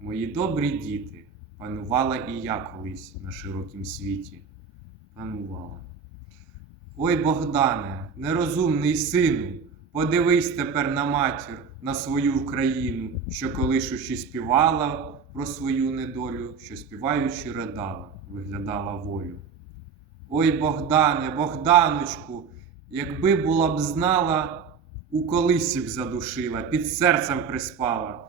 мої добрі діти, панувала і я колись на широкім світі. Панувала. Ой, Богдане, нерозумний сину, подивись тепер на матір, на свою Україну, що колишучи співала про свою недолю, що співаючи ридала, виглядала волю. Ой, Богдане, Богданочку, якби була б знала, у колисі б задушила, під серцем приспала,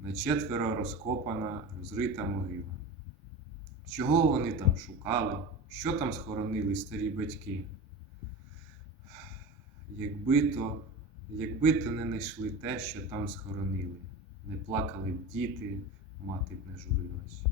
На четверо розкопана, розрита могила. Чого вони там шукали? Що там схоронили старі батьки? Якби то, якби то не знайшли те, що там схоронили, не плакали б діти, мати б не журилась.